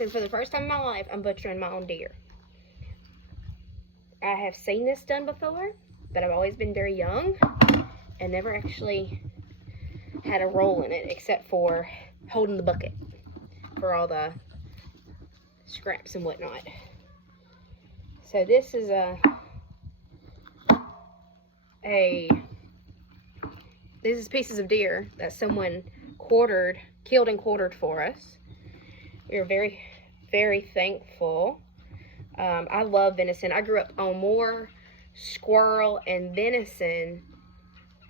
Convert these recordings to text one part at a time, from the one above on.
since for the first time in my life, I'm butchering my own deer. I have seen this done before, but I've always been very young and never actually had a role in it except for holding the bucket for all the scraps and whatnot. So this is this is pieces of deer that someone killed and quartered for us. We are very, very thankful. I love venison. I grew up on more squirrel and venison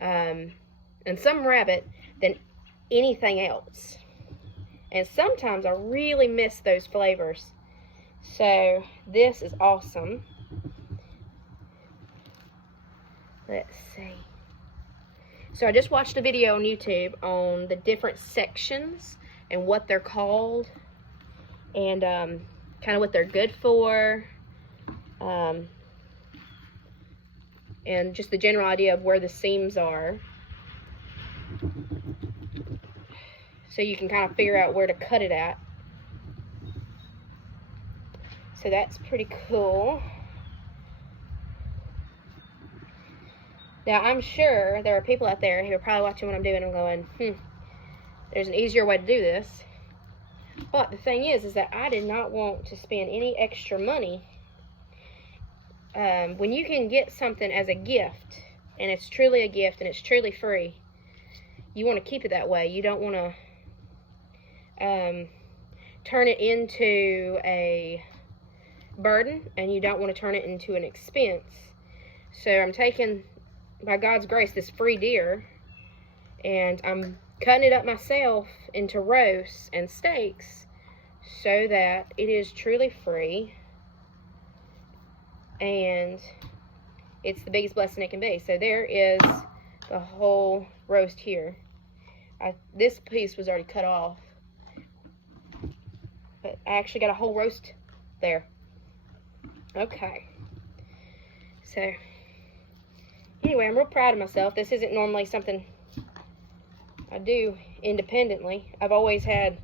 and some rabbit than anything else. And sometimes I really miss those flavors. So this is awesome. Let's see. So I just watched a video on YouTube on the different sections and what they're called and kind of what they're good for, and just the general idea of where the seams are, so you can kind of figure out where to cut it at. So that's pretty cool. Now I'm sure there are people out there who are probably watching what I'm doing and going, there's an easier way to do this. But the thing is that I did not want to spend any extra money. When you can get something as a gift, and it's truly a gift and it's truly free, you want to keep it that way. You don't want to turn it into a burden, and you don't want to turn it into an expense. So I'm taking, by God's grace, this free deer, and I'm cutting it up myself into roasts and steaks so that it is truly free, and it's the biggest blessing it can be. So there is the whole roast here. This piece was already cut off, but I actually got a whole roast there. Okay, so anyway, I'm real proud of myself. This isn't normally something I do independently. I've always had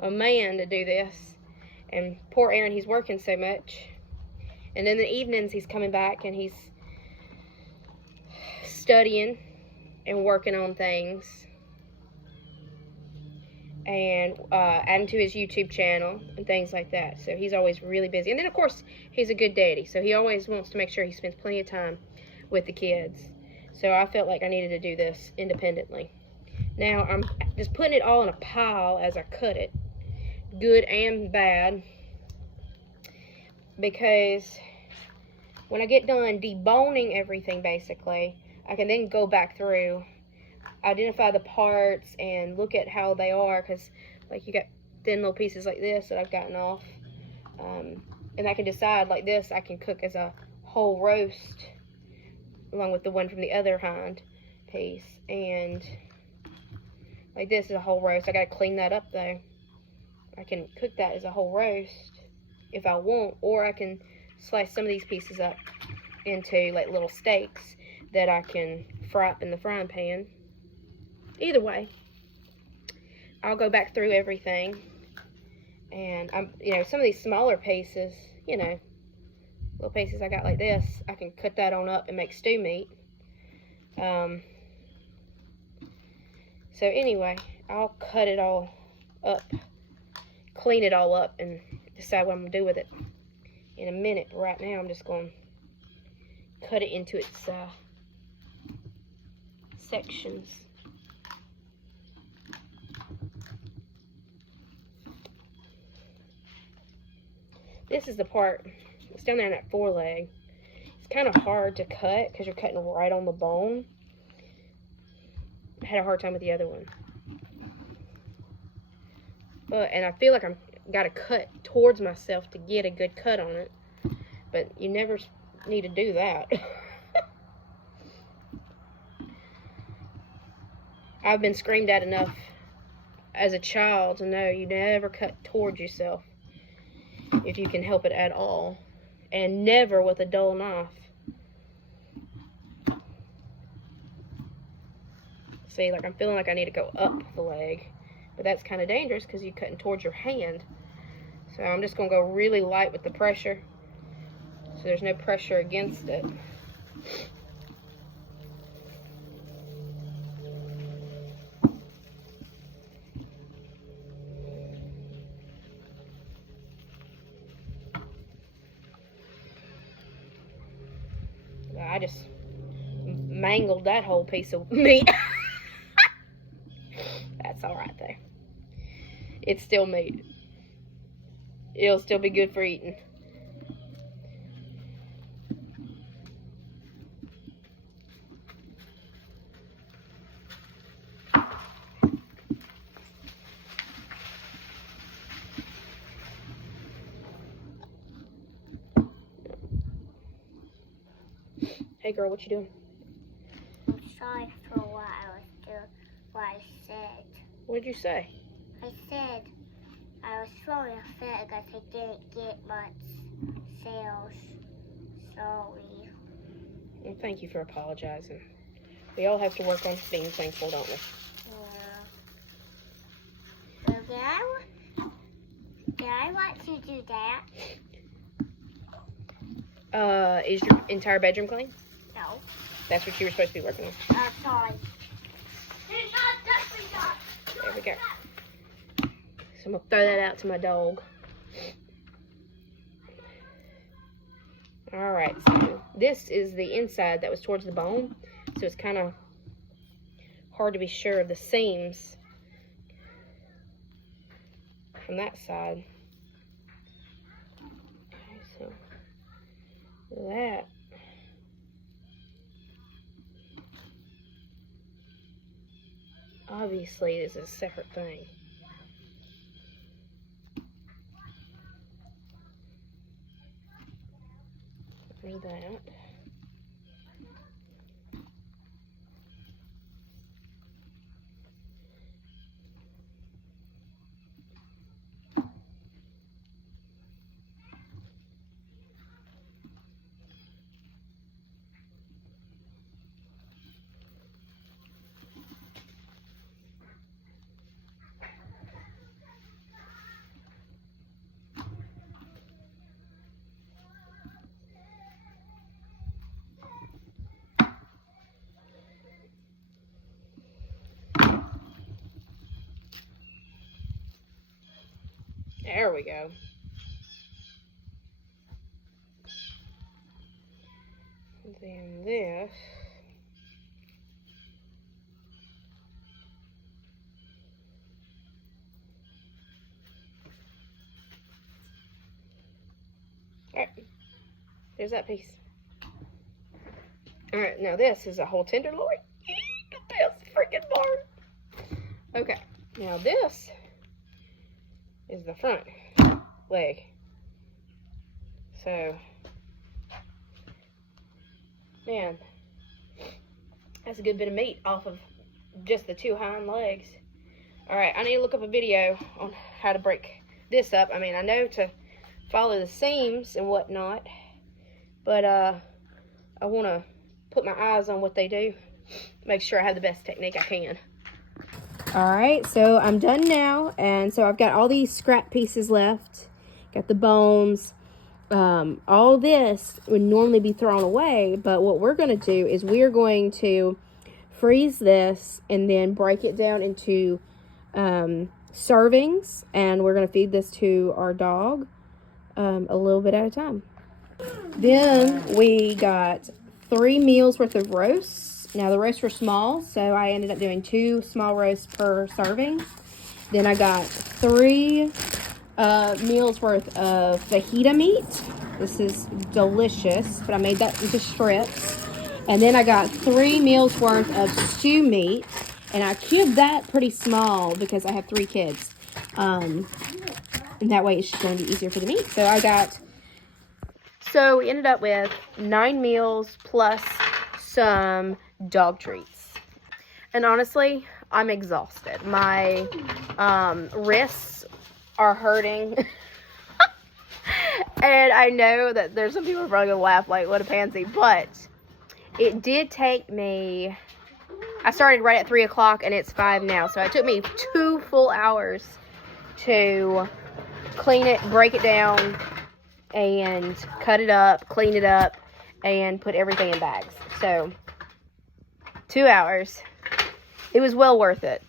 a man to do this, and poor Aaron, he's working so much, and in the evenings he's coming back and he's studying and working on things and adding to his YouTube channel and things like that. So he's always really busy. And then of course he's a good daddy, so he always wants to make sure he spends plenty of time with the kids. So I felt like I needed to do this independently. Now I'm just putting it all in a pile as I cut it, good and bad, because when I get done deboning everything, basically, I can then go back through, identify the parts, and look at how they are, because like you got thin little pieces like this that I've gotten off, and I can decide, like this I can cook as a whole roast along with the one from the other hind piece, and like this is a whole roast. I gotta clean that up though. I can cook that as a whole roast if I want, or I can slice some of these pieces up into like little steaks that I can fry up in the frying pan. Either way, I'll go back through everything, and some of these smaller pieces, little pieces I got like this, I can cut that on up and make stew meat. So anyway, I'll cut it all up, clean it all up, and decide what I'm going to do with it in a minute. But right now I'm just going to cut it into its sections. This is the part that's down there in that foreleg. It's kind of hard to cut because you're cutting right on the bone. I had a hard time with the other one. And I feel like I'm got to cut towards myself to get a good cut on it. But you never need to do that. I've been screamed at enough as a child to know you never cut towards yourself if you can help it at all. And never with a dull knife. See, like I'm feeling like I need to go up the leg. But that's kind of dangerous because you're cutting towards your hand. So I'm just going to go really light with the pressure, so there's no pressure against it. I just mangled that whole piece of meat. That's all right though. It's still meat. It'll still be good for eating. Hey girl, what you doing? I'm sorry for what I said. What did you say? I said I was throwing a fit because I didn't get much sales. Sorry. Well, thank you for apologizing. We all have to work on being thankful, don't we? Yeah. So did I want to do that? Is your entire bedroom clean? No. That's what you were supposed to be working on. Sorry. There we go. So I'm going to throw that out to my dog. Alright, so this is the inside that was towards the bone. So it's kind of hard to be sure of the seams from that side. Okay, so that. Obviously, is a separate thing. Do that. There we go. And then this. Alright. There's that piece. Alright, now this is a whole tenderloin. The best freaking part. Okay, now this is the front leg. So, man, that's a good bit of meat off of just the two hind legs. Alright, I need to look up a video on how to break this up. I mean, I know to follow the seams and whatnot, but I want to put my eyes on what they do, make sure I have the best technique I can. Alright, so I'm done now, and so I've got all these scrap pieces left. Got the bones. All this would normally be thrown away, but what we're going to do is we're going to freeze this and then break it down into servings, and we're going to feed this to our dog a little bit at a time. Then we got 3 meals worth of roasts. Now the roasts were small, so I ended up doing 2 small roasts per serving. Then I got 3 meals worth of fajita meat. This is delicious, but I made that into strips. And then I got 3 meals worth of stew meat, and I cubed that pretty small because I have 3 kids. And that way it's just going to be easier for the meat. So we ended up with 9 meals plus some dog treats. And honestly, I'm exhausted. My wrists are hurting. And I know that there's some people who are probably going to laugh like, what a pansy. But it did take me, I started right at 3 o'clock and it's 5 now. So it took me 2 full hours to clean it, break it down, and cut it up, clean it up, and put everything in bags. So 2 hours. It was well worth it.